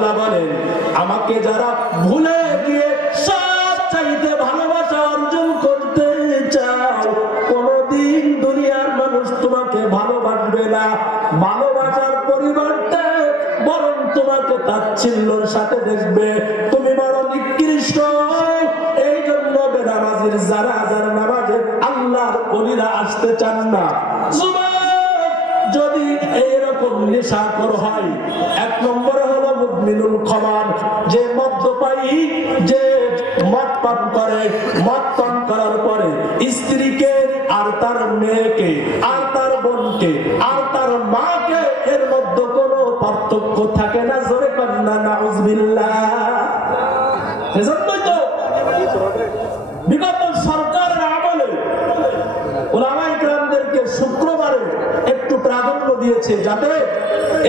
আল্লাহ বলেন, আমাকে যারা ভুলে গিয়ে সব চাইতে ভালোবাসা অর্জন করতে চাও, কোনদিন দুনিয়ার মানুষ তোমাকে ভালোবাসবে না। ভালোবাসার পরিবর্তে বরং তোমাকে তাচ্ছিল্যের সাথে দেখবে, তুমি বড় নিকৃষ্ট। এই জন্য বেনামাজির জানাজার নামাজে আল্লাহর ওলিরা আসতে চান না। যদি এইরকম নেশাখোর হয়, এক নম্বরে হলো মুদমিনুল খমার, যে মদ্যপায়ী, যে মদ পান করে। মদ পান করার পরে স্ত্রীকে আর তার মেয়েকে আর তার বোনকে আর তার মাকে এর মধ্যে কোনো পার্থক্য থাকে না। জোরে কান্না নাউজুবিল্লাহ। এজন্যই তো বিগত সরকারের আমলে উলামায়ে কেরামদেরকে শুক্রবারে একটু প্রাধান্য দিয়েছে, যাতে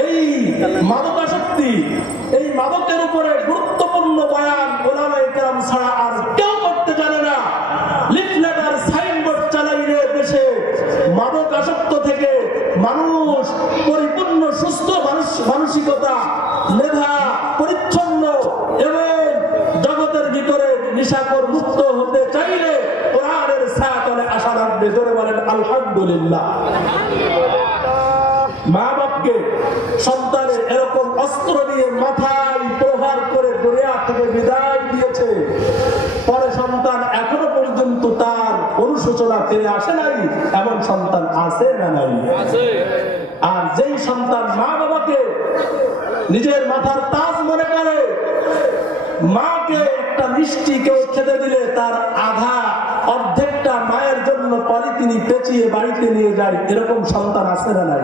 এই মাদকাসক্তি, এই মাদকের উপরে গুরুত্বপূর্ণ বয়ান উলামায়ে কেরাম ছাড়া আর কেউ করতে জানে না। লিফলেট আর সাইনবোর্ড চালাইলে দেশে মাদকাসক্ত থেকে মানুষ পরিপূর্ণ সুস্থ মানসিকতা, মেধা, পরিচ্ছন্ন এবং জগতের ভিতরে নেশাখোর মুক্ত হতে চাইলে কোরআনের ছায়াতলে আসা লাগবে। জোরে বলেন আলহামদুলিল্লাহ। মা বাপকে সন্তানের এরকম অস্ত্র দিয়ে মাথায় প্রহার করে দুনিয়া থেকে বিদায় দিয়েছে, পরে সন্তান এখনো পর্যন্ত তার অনুশোচনা ফিরে আসে নাই, এমন সন্তান আছে না নাই? আর যেই সন্তান মা বাবাকে নিজের মাথার তাজ মনে করে, মাকে একটা মিষ্টি কেউ খেতে দিলে তার আধা অর্ধেকটা মায়ের জন্য পরে তিনি পেঁচিয়ে বাড়িতে নিয়ে যায়, এরকম সন্তান আছে না নাই?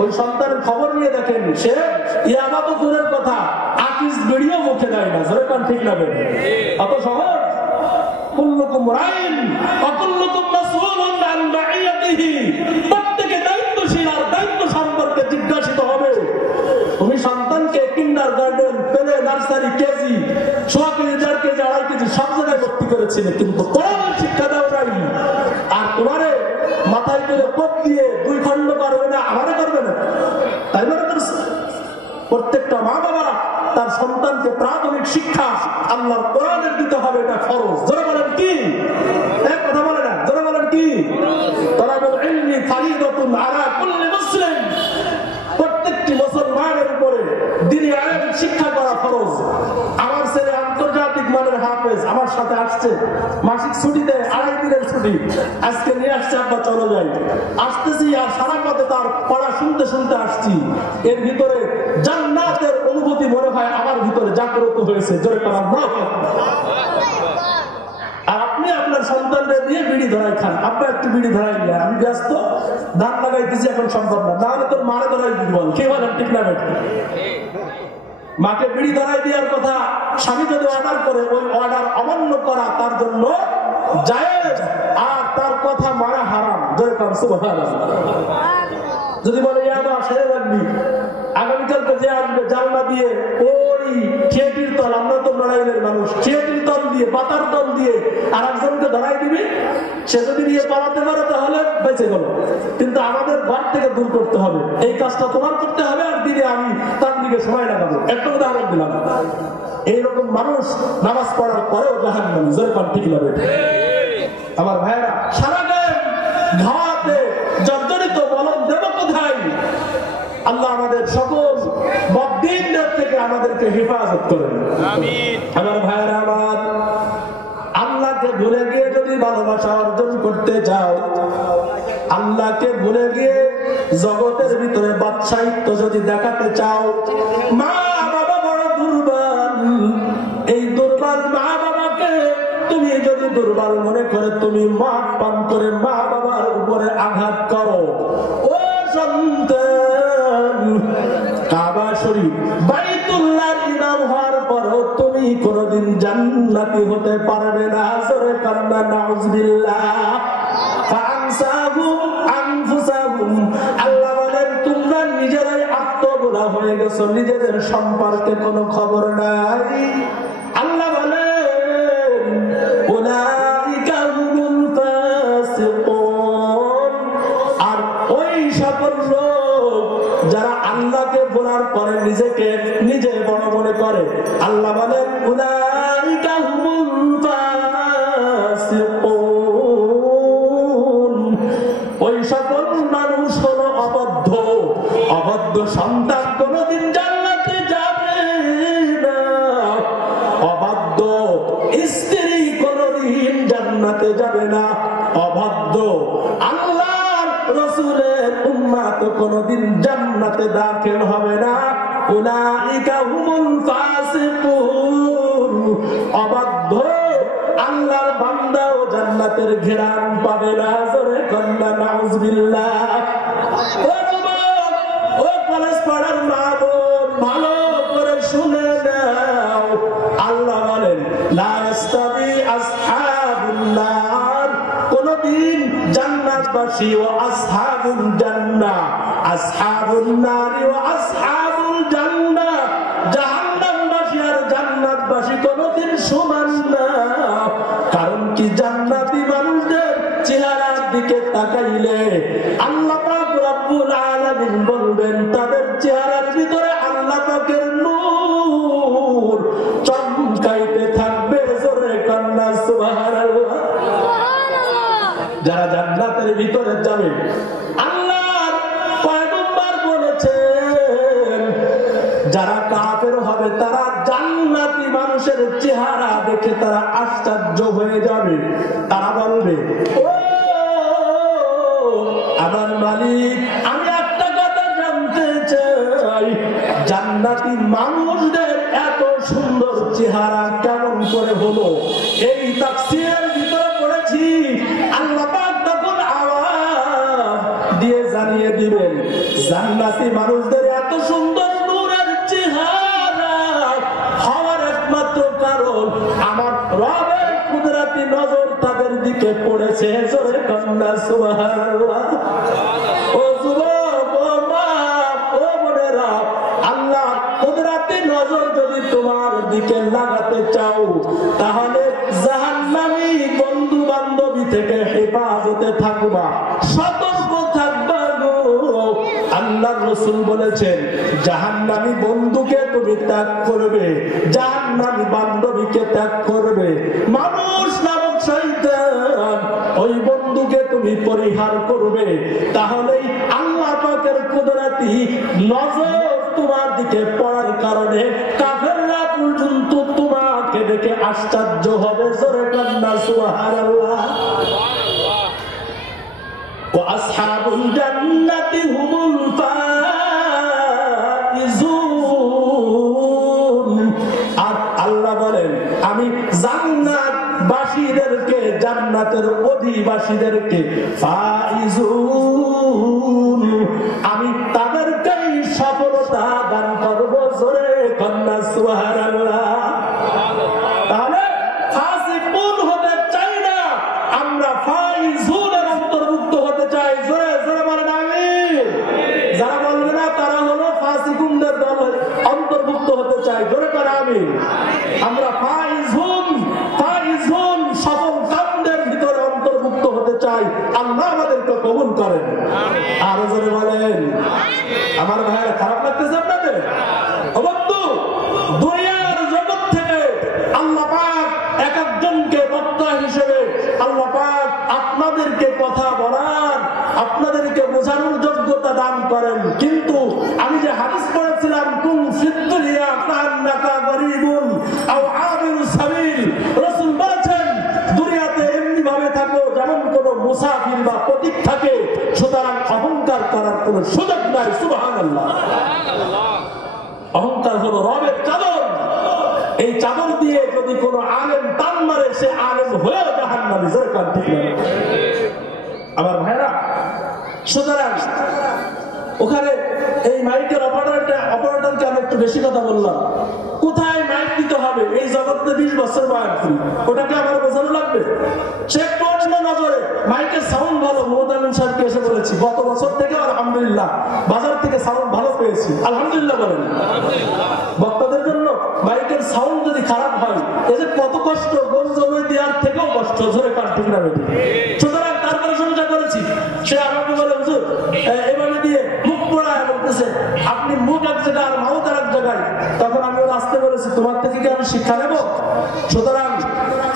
ওই সন্তানের খবর নিয়ে দেখেন, সে ইয়াবা তো দূরের কথা, আকিস বেরিয়েও মুখে দেয় না। জোরে কান ঠিক না? অত সহজ। কুল্লুকুম রাইন ওয়া কুল্লুকুম মাসউলুন আন রাইয়াতিহি। প্রত্যেকে দায়িত্বশীল আর দায়িত্ব সম্পর্কে জিজ্ঞাসিত হবে। তুমি সন্তানকে কিন্ডারগার্টেন, প্লে, নার্সারি, কেজি, সোয়া কেজি, 1.5 কেজি, 2.5 কেজি সব জায়গায় ভর্তি করেছিলে, কিন্তু কোরআনের শিক্ষা দাও নাই। আর তোমারে মাথায় করে কোপ দিয়ে 2 খণ্ড করবে না, আমারে করবে না, তাই মনে করছে? প্রত্যেকটা মা বাবা তার সন্তানকে প্রাথমিক শিক্ষা আল্লাহর কোরআনের দিতে হবে, এটা ফরজ। জোরে বলেন কি? এক কথা বলে না, জোরে বলেন কি? তালাবুল ইলমি ফারিদাতুন আলা কুল্লি মুসলিম। প্রত্যেকটি মুসলমানের উপরে দ্বীনি ইলম শিক্ষা করা ফরজ। আমার ছেলে আন্তর্জাতিক মানের হাফেজ, আমার সাথে আসছে মাসিক ছুটিতে, 2.5 দিনের ছুটি, আজকে নিয়ে আসছে, আব্বা চলে যাই। আসতেছি আর সারা পথে তার পড়া শুনতে শুনতে আসছি, এর ভিতরে জান্নাতের অনুভূতি মনে হয় আমার ভিতরে জাগ্রত হয়েছে। জোরে কান আল্লাহু আকবার। আর আপনি আপনার সন্তানদের দিয়ে বিড়ি ধরাই খান, আব্বা একটু বিড়ি ধরাই নিয়ে, আমি ব্যস্ত, ধান লাগাইতেছি, এখন সম্ভব না, নাহলে তোর মারে ধরাই বিড়ি বল। কে বলেন ঠিক না? মাকে বিড়ি ধরাই দেওয়ার কথা স্বামী যদি অর্ডার করে, ওই অর্ডার অমান্য করা তার জন্য জায়েজ, আর তার কথা মারা হারাম। জোরে কান সুবহানাল্লাহ। যদি বলে ইয়াবা সেরে রাখবি, আগামীকালকে যে আসবে জানলা দিয়ে ওই খেটির তল, আমরা তো লড়াইয়ের মানুষ, খেটির তল দিয়ে, পাতার তল দিয়ে আর একজনকে ধরাই দিবি, সে যদি নিয়ে পালাতে পারে তাহলে বেঁচে গেল, কিন্তু আমাদের ঘর থেকে দূর করতে হবে। এই কাজটা তোমার করতে হবে, আর দিনে আমি তার দিকে সময় লাগাবো। একটা উদাহরণ দিলাম। এইরকম মানুষ নামাজ পড়ার পরেও জাহান্নামী। জোরে কান ঠিক লাগে? আমার ভাইরা, সারা গায়ে ঘাওয়াতে জর্জরিত, বলদ দেব কোথায়? আল্লাহ আমাদের সকল বদ্দিনদের থেকে আমাদেরকে হেফাজত করেন, আমিন। আমার ভাইরা আমার, আল্লাহকে ভুলে গিয়ে যদি ভালোবাসা অর্জন করতে চাও, আল্লাহকে ভুলে গিয়ে জগতের ভিতরে বাদশাহিত্ব যদি দেখাতে চাও, মা বাবা বড় দুর্বল। এই দুর্বল মা বাবাকে তুমি যদি দুর্বল মনে করে তুমি মদ পান করে মা বাবার উপরে আঘাত করো, ও সন্তান, কাবা শরীফ বাইতুল্লাহর ইমাম হওয়ার পরও তুমি কোনদিন জান্নাতি হতে পারবে না। জোরে কান্না নাউজুবিল্লাহ। ফাআনসাহুম আনফুসাহুম। আল্লাহ বলেন তোমরা নিজেরাই আত্মগোলা হয়ে গেছো, নিজেদের সম্পর্কে কোনো খবর নাই। আল্লাহ বলেন উলাইকা হুমুল ফাসিকুন। আর ওই সকল লোক যারা আল্লাহকে ভোলার পরে নিজেকে নিজে বড় মনে করে। আল্লাহ বলেন উলাইকা হুমুল ফাসিকুন, ওই সকল মানুষ হলো অবদ্ধ। অবদ্ধ সন্তান কোনদিন জান্নাতে যাবে না, অবাধ্য স্ত্রী কোনদিন জান্নাতে যাবে না, অবাধ্য আল্লাহর রাসূলের উম্মত কোনদিন জান্নাতে দাখিল হবে না। উলাইকা হুমুল ফাসিকুন, অবাধ্য আল্লাহর বান্দাও জান্নাতের ঘেরান পাবে না। জোরে কন্না নাউজুবিল্লাহ। ও যুবক, ও কলেজ পড়ার মা বোন, ভালো করে শুনে নাও। আল্লাহ বলেন লা ইস্তাবি আসহাবুন নার, কোনদিন জান্নাতবাসী ও আসহাবুল জান্নাহ, আসহাবুন নার ও আসহাবুল জান্নাহ, জাহান্নামবাসী আর জান্নাতবাসী কোনদিন সমান না। কারণ কি, জান্নাতি মানুষদের চেহারার দিকে তাকাইলে আল্লাহ পাক রব্বুল আলামিন বলবেন তাদের চেহারার ভিতরে আল্লাহ পাকের নূর চমকাইতে থাকবে। জোরে কান্না সুবহানাল্লাহ। যারা জান্নাতের ভিতরে যাবে, আল্লাহর পয়গম্বর বলেছেন যারা কাফের হবে তারা জান্নাতি মানুষের চেহারা দেখে তারা আশ্চর্য হয়ে যাবে। তারা বলবে ও আমার মালিক, আমি একটা কথা জানতে চাই, জান্নাতি মানুষদের এত সুন্দর চেহারা কেমন করে হলো? এই তাফসীরের ভিতরে পড়েছি আল্লাহ পাক তখন আওয়াজ দিয়ে জানিয়ে দিবেন জান্নাতি মানুষদের এত সুন্দর নূরের চেহারা হওয়ার একমাত্র কারণ আমার রবের কুদরতি নজর তাদের দিকে পড়েছে। জোরে কান্না সুবহানাল্লাহ। ও যুবক, ও মা, ও বোনেরা, আল্লাহ কুদরতি নজর যদি তোমার দিকে লাগাতে চাও তাহলে জাহান্নামী বন্ধু বান্ধবী থেকে হেফাজতে থাকবা, সতর্ক থাকবা গো। আল্লাহর রাসূল বলেছেন জাহান্নামী বন্ধুকে তুমি ত্যাগ করবে, জাহান্নামী বান্ধবীকে ত্যাগ করবে। মানুষ নামক শয়তান, ওই বন্ধুকে তুমি পরিহার করবে, তাহলেই আল্লাহ পাকের কুদরতি নজর তোমার দিকে পড়ার কারণে কাফেররা পর্যন্ত তোমাকে দেখে আশ্চর্য হবে। জোরে কান্না সুবহানাল্লাহ। ওয়া আসহাবুল জান্নাতি হুমুল ফাইজুন। আর আল্লাহ বলেন আমি জান্নাতবাসীদেরকে, জান্নাতের অধিবাসীদেরকে ফাইজুন, আমি তাদেরকেই সফলতা দান করব। জোরে কান্না সুবহানাল্লাহ। তাহলে ফাসিকুন হতে চাই না, আমরা ফাইজুনের অন্তর্ভুক্ত হতে চাই। জোরে জোরে বলেন আমিন। যারা বলবে না তারা হলো ফাসিকুনদের দলে অন্তর্ভুক্ত হতে চাই। জোরে করে আমিন। আমরা ফাইজুন, ফাইজুন সফল কামদের ভিতরে অন্তর্ভুক্ত হতে চাই। আল্লাহ আমাদেরকে কবুল করেন। আরো জোরে বলেন। আমার ভাইয়েরা, খারাপ লাগতেছে আপনাদের? বন্ধু, দুনিয়ার জগৎ থেকে আল্লাহ পাক এক একজনকে বক্তা হিসেবে আল্লাহ পাক আপনাদেরকে কথা বলার, আপনাদেরকে বোঝানোর যোগ্যতা দান করেন। কিন্তু আমি যে হাদিস পড়েছিলাম কুন ফিদ দুনিয়া কান্নাকা গরীবুন আও আবিরুস সাবিল, রাসূল বলেছেন দুনিয়াতে এমনি ভাবে থাকো যেমন কোন মুসাফির বা পথিক থাকে, সুতরাং অহংকার করার কোনো সুযোগ নাই। সুবহানাল্লাহ। অহংকার হলো রবের চাদর, এই চাদর দিয়ে যদি কোনো আলেম টান মারে সে আলেম হয়েও জাহান্নামী। জোরে কান ঠিক না আমার ভাইরা? সুতরাং ওখানে এই মাইকের অপারেটরকে আমি একটু বেশি কথা বললাম। কোথায় মাইক দিতে হবে এই জগতে 20 বছর বয়স, ওটাকে আমার বোঝানো লাগবে। সে পড়ল নজরে মাইকের সাউন্ড ভালো। মোহাম্মদ সাহেবকে এসে বলেছি গত বছর থেকে আলহামদুলিল্লাহ বাজার থেকে সাউন্ড ভালো পেয়েছি। আলহামদুলিল্লাহ বলেন। বক্তাদের জন্য মাইকের সাউন্ড যদি খারাপ হয়, এই যে কত কষ্ট, গোল জমে দেওয়ার থেকেও কষ্ট। জোরে কান ঠিক না বেটি? সুতরাং তার প্রশংসা করেছি। সে আমাকে বলে হুজুর এভাবে দিয়ে মুখ পোড়ায় বলতেছে আপনি মুখ এক জায়গায় আর মাউথ আর এক জায়গায়। তখন আমি ওর আসতে বলেছি তোমার থেকে কি আমি শিক্ষা নেব? সুতরাং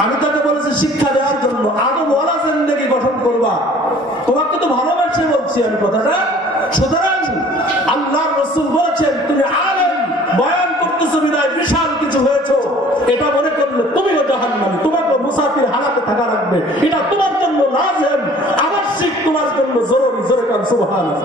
আমি তাকে বলেছি শিক্ষা দেওয়ার জন্য আদব ওয়ালা জিন্দেগি গঠন করবা, তোমাকে তো ভালোবাসে বলছি আমি কথাটা। সুতরাং আল্লাহর রাসূল বলেছেন তুমি আলেম বয়ান করতেছো বিদায় বিশাল কিছু হয়েছো, এটা মনে করলে তুমিও জাহান্নামী, তোমাকে মুসাফির হালাতে থাকা লাগবে, এটা তোমার জন্য লাজিম আবশ্যিক, তোমার জন্য জরুরি। জোরে কান সুবহানাল্লাহ।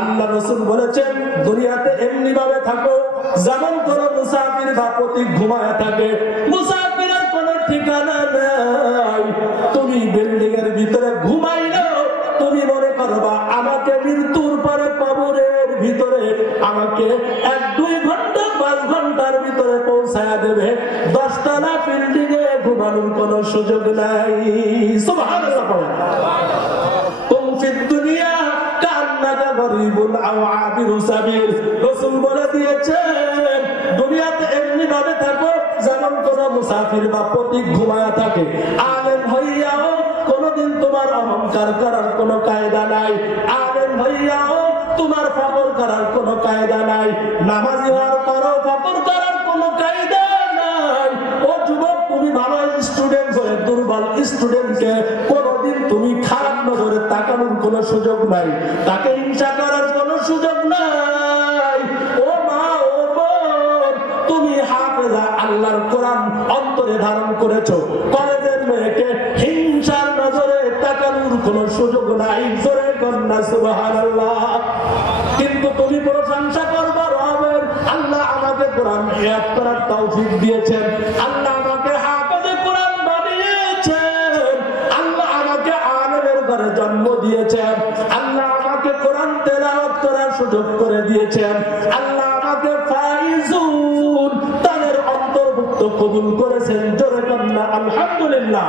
আল্লাহ রাসূল বলেছেন দুনিয়াতে এমনি ভাবে থাকো যেমন কোন মুসাফির বা পথিক ঘুমায় থাকে। মুসাফিরের কোন ঠিকানা নাই। তুমি বিল্ডিং এর ভিতরে ঘুমাইলো, তুমি মনে করবা আমাকে মৃত্যুর পরে কবরের ভিতরে আমাকে 1-2 ঘন্টা 5 ঘন্টার ভিতরে পৌঁছায়া দেবে। 10 তলা বিল্ডিং এ ঘুমানোর কোন সুযোগ নাই। সুবহানাল্লাহ। তুম ফিদ দুনিয়া কান্নাকা গরিবুন আও আবিরু সাবিল। রাসূল বলে দিয়েছেন দুনিয়াতে এমনি ভাবে থাকো যেমন কোন মুসাফির বা পথিক ঘুমায়া থাকে। আলেম হইয়াও কোনদিন তোমার অহংকার করার কোন কায়দা নাই। আলেম হইয়াও তোমার ফখর করার কোন কায়দা নাই। নামাজি হওয়ার পরও ফখর করার কোন কায়দা নাই। ও যুবক, তুমি ভালো স্টুডেন্ট হয়ে দুর্বল স্টুডেন্টকে কোনদিন তুমি খারাপ নজরে তাকানোর কোন সুযোগ নাই, তাকে হিংসা করার কোন সুযোগ নাই। ও মা, ও বোন, তুমি হাফেজা আল্লাহর কোরআন অন্তরে ধারণ করেছো, কলেজের মেয়েকে হিংসার নজরে তাকানোর কোন সুযোগ নাই। জোরে কন্যা সুবহানাল্লাহ। কিন্তু তুমি প্রশংসা করবা রবের, আল্লাহ আমাকে কোরআন ইয়াদ করার তৌফিক দিয়েছেন, আল্লাহ আমাকে হাফেজে কোরআন বানিয়েছেন, আল্লাহ আমাকে আলেমের ঘরে জন্ম দিয়েছেন, আল্লাহ আমাকে কোরআন তেলাওয়াত করার সুযোগ করে দিয়েছেন, আল্লাহ আমাকে ফাইজুন তাদের অন্তর্ভুক্ত কবুল করেছেন। জোরে কন্যা আলহামদুলিল্লাহ।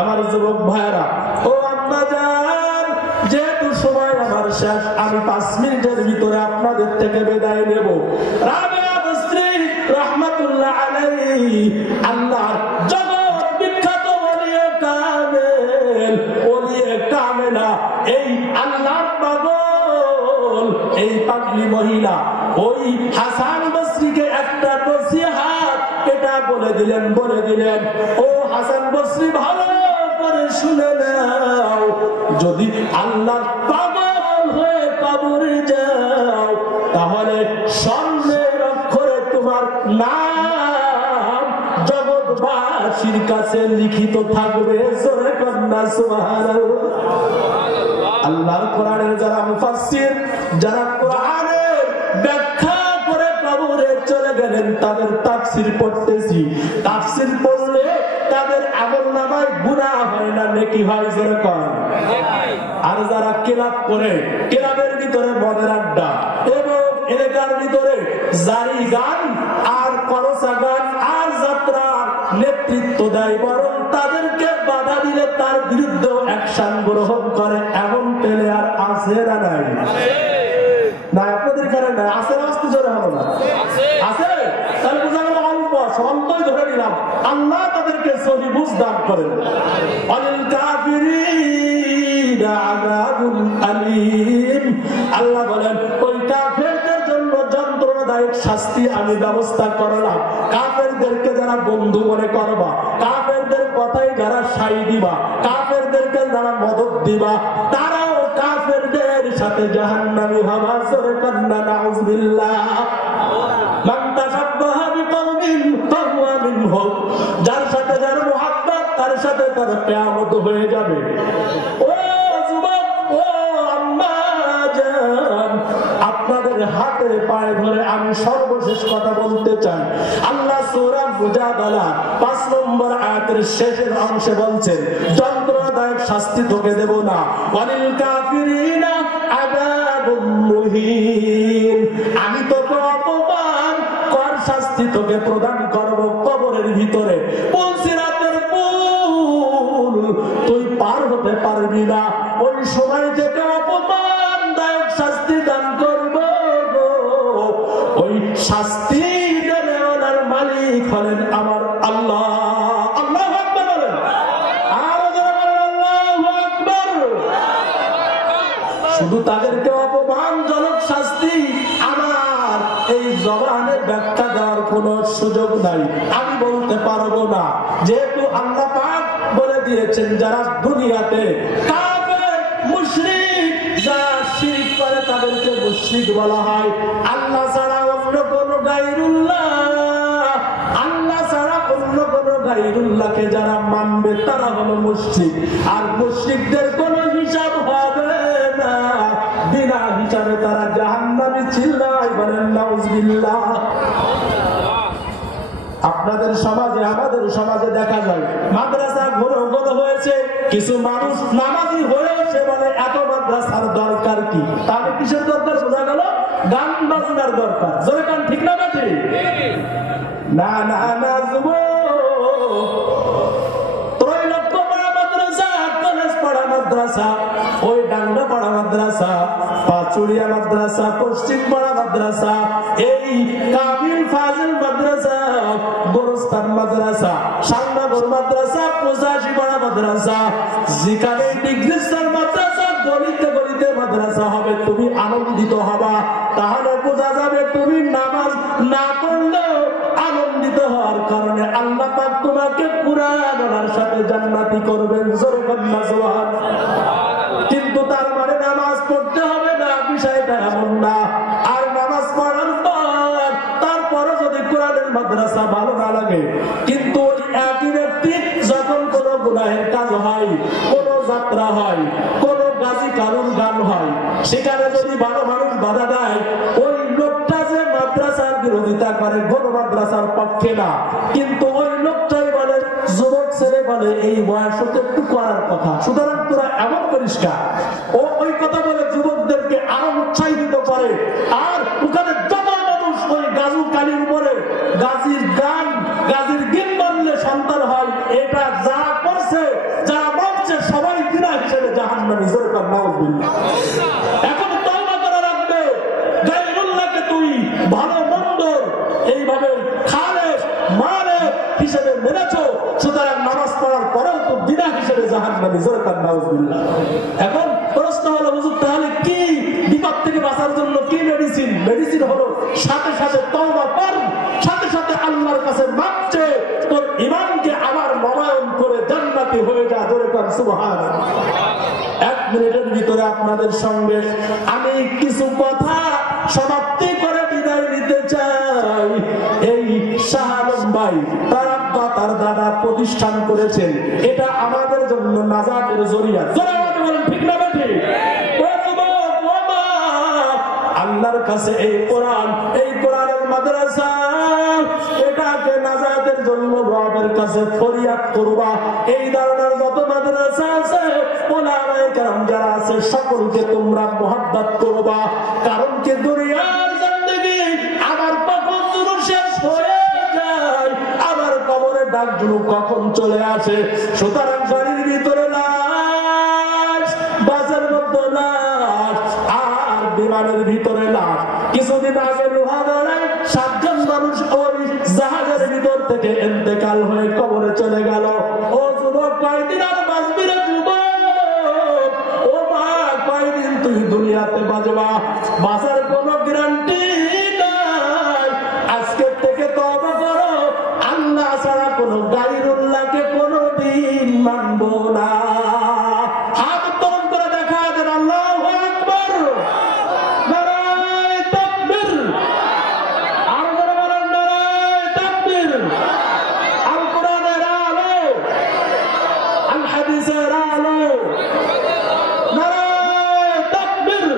আমার যুবক ভাইরা, ও আম্মা জান, যেহেতু সময় আমার শেষ, আমি 5 মিনিটের ভিতরে আপনাদের থেকে বিদায় নেব। রাবেয়া বসরি রাহমাতুল্লাহ আলাইহি আল্লাহ জগৎ বিখ্যাত ওলিয়ে কামেল, ওলিয়ে কামেলা, এই আল্লাহর পাগল, এই পাগলি মহিলা ওই হাসান বসরিকে একটা নসিহত এটা বলে দিলেন। ও হাসান বসরি, ভালো করে শুনে নাও, যদি আল্লাহ পাগল হয়ে কবরে যাও তাহলে স্বর্ণের অক্ষরে তোমার নাম জগৎবাসীর কাছে লিখিত থাকবে। জোরে কন্যা সুবহানাল্লাহ। আল্লাহর কোরআনের যারা মুফাসসির, যারা কোরআনের ব্যাখ্যা করে কবরে চলে গেলেন, তাদের তাফসীর পড়তেছি। তাফসীর পড়লে তাদের আমলনামায় গুনাহ হয় না, নেকি হয়। জোরে কর। আর যারা কিলাব করে, কিলাবের ভিতরে মদের আড্ডা এবং এলাকার ভিতরে জারি গান আর করসা গান আর যাত্রার নেতৃত্ব দেয়, বরং তাদেরকে বাধা দিলে তার বিরুদ্ধে অ্যাকশন গ্রহণ করে, এমন পেলে আর আছে না নাই? না, আপনাদের কারণে নাই। আছে না? আসতে জোরে হলো না? আছে? তাহলে বোঝা গেল অল্প, অল্পই ধরে নিলাম। আল্লাহ তাদেরকে সহি বুঝ দান করেন। অলিল কাফিরিনা আযাবুন আলীম। আল্লাহ বলেন ওই কাফেরদের জন্য যন্ত্রণাদায়ক শাস্তি আমি ব্যবস্থা করলাম। কাফেরদেরকে যারা বন্ধু মনে করবা, কাফেরদের কথাই যারা সাই দিবা, কাফেরদেরকে যারা মদদ দিবা, তারাও কাফেরদের সাথে জাহান্নামী হবা। জোরে কন্না নাউযুবিল্লাহ। মান তাশাব্বাহা বিকওমিন ফাহুয়া মিনহুম। যার সাথে যার মুহাব্বত, তার সাথে তার কিয়ামত হয়ে যাবে। ও যুবক, ও আম্মা জান, আপনাদের হাতে পায়ে ধরে আমি সর্বশেষ কথা বলতে চাই। আল্লাহ সূরা মুজাদালা 5 নম্বর আয়াতের শেষের অংশে বলছেন, যন্ত্রণাদায়ক শাস্তি তোকে দেব না। ওয়ালিল কাফিরিনা আযাবুম মুহিন। আমি তোকে অপমান কর শাস্তি তোকে প্রদান করব কবরের ভিতরে। পুলসিরাতের পুল তুই পার হতে পারবি না, ওই সময় থেকে অপমানদায়ক শাস্তি দান করব। ওই শাস্তি দেবে ওনার মালিক হলেন আমার আল্লাহ। আল্লাহু আকবার বলেন। আরো জোরে বলেন আল্লাহু আকবার। শুধু তাদেরকে অপমানজনক শাস্তি আমার এই জবানে ব্যাখ্যা দেওয়ার কোন সুযোগ নাই, আমি বলতে পারবো না। যেহেতু আল্লাহ পাক বলে দিয়েছেন যারা দুনিয়াতে কাফের মুশরিক যারা শিরক করে তাদেরকে মুশরিক বলা হয়। আল্লাহ ছাড়া অন্য কোন গায়রুল্লাহ, আল্লাহ ছাড়া অন্য কোন গায়রুল্লাহকে যারা মানবে তারা হলো মুশরিক। আর মুশরিকদের কোনো হিসাব হবে না, বিনা হিসাবে তারা জাহান্নামে চিল্লায় বলেন নাউজুবিল্লাহ। আপনাদের সমাজে আমাদের সমাজে দেখা যায় মাদ্রাসা ঘন ঘন হয়েছে, কিছু মানুষ নামাজি হয়েও সে বলে এত মাদ্রাসার দরকার কি? তাহলে কিসের দরকার বোঝা গেল? গান বাজনার দরকার। জোরে গান ঠিক না বেঠি? না না না যুবক, ত্রৈলোক্য পাড়া মাদ্রাসা, কলেজ পাড়া মাদ্রাসা, ওই ডাঙ্গা পাড়া মাদ্রাসা, পাচুরিয়া মাদ্রাসা, পশ্চিম পাড়া মাদ্রাসা, এই কাবিল ফাজিল মাদ্রাসা, গোরস্তান মাদ্রাসা, সান্নাগর মাদ্রাসা, পঁচাশি পাড়া মাদ্রাসা, যেখানে ডিগ্রিস্তান মাদ্রাসা, গলিতে গলিতে মাদ্রাসা হবে, তুমি আনন্দিত হবা। তাহলে বোঝা যাবে তুমি নামাজ না পড়লেও আনন্দিত হওয়ার কারণে আল্লাহ পাক তোমাকে কুরআনের সাথে জান্নাতি করবেন। জোরে বলনা সুবহানাল্লাহ। কিন্তু তার মানে নামাজ পড়তে হবে না, বিষয়টা এমন না। আর নামাজ পড়ার পর তারপরে যদি কোরআনের মাদ্রাসা ভালো না লাগে, কিন্তু ওই একই ব্যক্তি যখন কোনো গুনাহের কাজ হয়, কোনো যাত্রা হয়, কোনো গাজী কারুর গান হয়, সেখানে যদি ভালো মানুষ বাধা দেয়, ওই লোকটা যে মাদ্রাসার বিরোধিতা করে কোন মাদ্রাসার পক্ষে না, কিন্তু ওই লোকটাই বলে, যুবক ছেলে বলে এই বয়স তো একটু করার কথা, সুতরাং তোরা এমন পরিষ্কার, ও ওই কথা বলে যুবকদেরকে আরো উৎসাহিত করে। আর ওখানে যত মানুষ ওই গাজু কালির উপরে গাজীর গান, গাজীর গীত বানলে সন্তান হয়, এটা যা করছে, যারা বলছে সবাই বিনা হিসেবে জাহান্নামী। জোরে কর নাউজুবিল্লাহ। এখন তওবা করা লাগবে। গায়রুল্লাহকে তুই ভালো মন্দ এইভাবে খালেস মালেস হিসেবে মেনেছো, সুতরাং নামাজ পড়ার পরেও তো বিনা হিসেবে জাহান্নামী। জোরে কর নাউজুবিল্লাহ। এখন প্রশ্ন হলো, হুজুর তাহলে কি বিপদ থেকে বাঁচার জন্য কি মেডিসিন? মেডিসিন হলো সাথে সাথে তওবা কর, সাথে সাথে আল্লাহর কাছে মাপ চেয়ে তোর ঈমানকে আবার নবায়ন করে জান্নাতি হয়ে যা। জোরে কর সুবহানাল্লাহ। 1 মিনিটের ভিতরে আপনাদের সঙ্গে আমি কিছু কথা সমাপ্তি করে বিদায় নিতে চাই। এই শাহ আলম ভাই তার আব্বা তার দাদা প্রতিষ্ঠান করেছেন, এটা আমাদের জন্য নাজাতের জরিয়া। যারা আমাদের বলেন ঠিক না বেঠিক? আল্লাহর কাছে এই কোরআন, এই কোরআনের মাদ্রাসা, এটাকে নাজাতের জন্য রবের কাছে ফরিয়াদ করবা। এই ধরনের যত মাদ্রাসা আছে, ওলামায়ে কেরাম যারা আছে, সকলকে তোমরা মহব্বত করবা। কারণ কি দুনিয়ার জিন্দেগি আবার কখন শুরু শেষ হয়ে যায়, আবার কবরে ডাক জুড়ু কখন চলে আসে। সুতরাং বাড়ির ভিতরে লাশ, বাজার মধ্যে লাশ, আর বিমানের ভিতরে লাশ। কিছুদিন আগে লোহাগাড়ায় 7 জন মানুষ ওই জাহাজের ভিতর থেকে ইন্তেকাল হয়ে কবরে চলে গেল। ও যুবক, কয়দিন আর বাঁচবি রে যুবক? ও মা, কয়দিন তুই দুনিয়াতে বাঁচবা? বাঁচার কোনো গ্যারান্টি নাই। আজকের থেকে তওবা করো, আল্লাহ ছাড়া কোনো গায়রুল্লাহকে কোনোদিন মানবো না। হাত উত্তোলন করে দেখা দেন। আল্লাহু আকবার। নারায়ে তাকবীর। আর যারা বলেন নারায়ে তাকবীর। আল কোরআনের আলো, আল হাদিসের আলো, নারায়ে তাকবীর।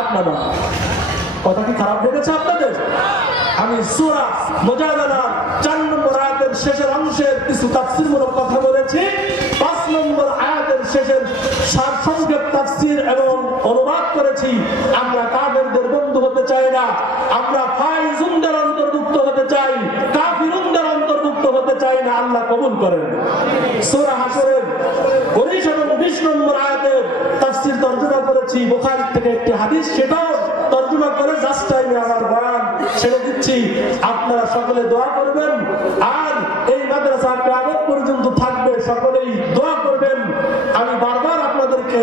আপনারা কথা কি খারাপ লেগেছে আপনাদের? আমি সূরা মুজাদালার 4 নম্বর আয়াতের শেষের অংশের কিছু তাফসীরমূলক কথা বলেছি। 5 নম্বর আয়াতের শেষের সারসংক্ষেপ তাফসীর এবং অনুবাদ করেছি। আমরা কাফেরদের বন্ধু হতে চাই না, আমরা ফাইজুনদের অন্তর্ভুক্ত হতে চাই, কাফিরুনদের অন্তর্ভুক্ত হতে চাই না। আল্লাহ কবুল করেন। সূরা হাশরের 19 এবং 20 নম্বর আয়াতের তাফসীর তরজমা করেছি বুখারী থেকে একটি হাদিস, সেটাও তরজমা করে জাস্ট টাইমে আমার বয়ান ছেড়ে দিচ্ছি। আপনারা সকলে দোয়া করবেন। আর এই মাদ্রাসা কিয়ামত পর্যন্ত থাকবে, সকলেই দোয়া করবেন। আমি বারবার আপনাদেরকে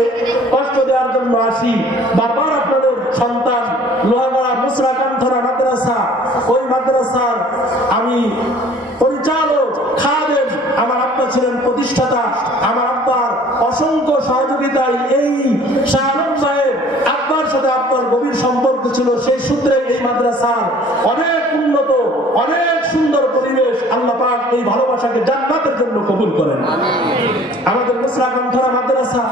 কষ্ট দেওয়ার দেওয়ার জন্য আসি। বারবার আপনাদের সন্তান লোহাগড়া মুসরাকান্থরা মাদ্রাসা, ওই মাদ্রাসার আমি পরিচালক, খাদেম, আমার আব্বা ছিলেন প্রতিষ্ঠাতা। আমার আব্বার অসংখ্য সহযোগিতায় এই শাহ আলম সাহেব আব্বার সাথে আব্বার গভীর সম্পর্ক ছিল। সেই সূত্রে এই মাদ্রাসার অনেক উন্নত, অনেক সুন্দর পরিবেশ। আল্লাহ পাক এই ভালোবাসাকে জান্নাতের জন্য কবুল করেন। আমাদের মুসরাকান্থরা মাদ্রাসা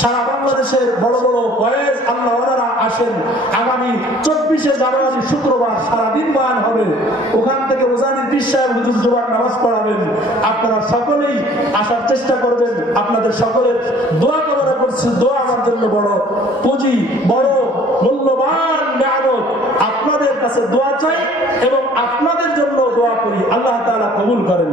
সারা বাংলাদেশের বড় বড় ওয়াইজ আল্লাহ ওনারা আসেন। আগামী 24শে জানুয়ারি শুক্রবার সারাদিন বয়ান হবে। ওখান থেকে উজানির পীর সাহেব হুজুর জুমার নামাজ পড়াবেন। আপনারা সকলেই আসার চেষ্টা করবেন। আপনাদের সকলের দোয়া কামনা করছি। দোয়া আমার জন্য বড় পুঁজি, বড় মূল্যবান নিয়ামত। আপনাদের কাছে দোয়া চাই এবং আপনাদের জন্য দোয়া করি। আল্লাহ তাআলা কবুল করেন।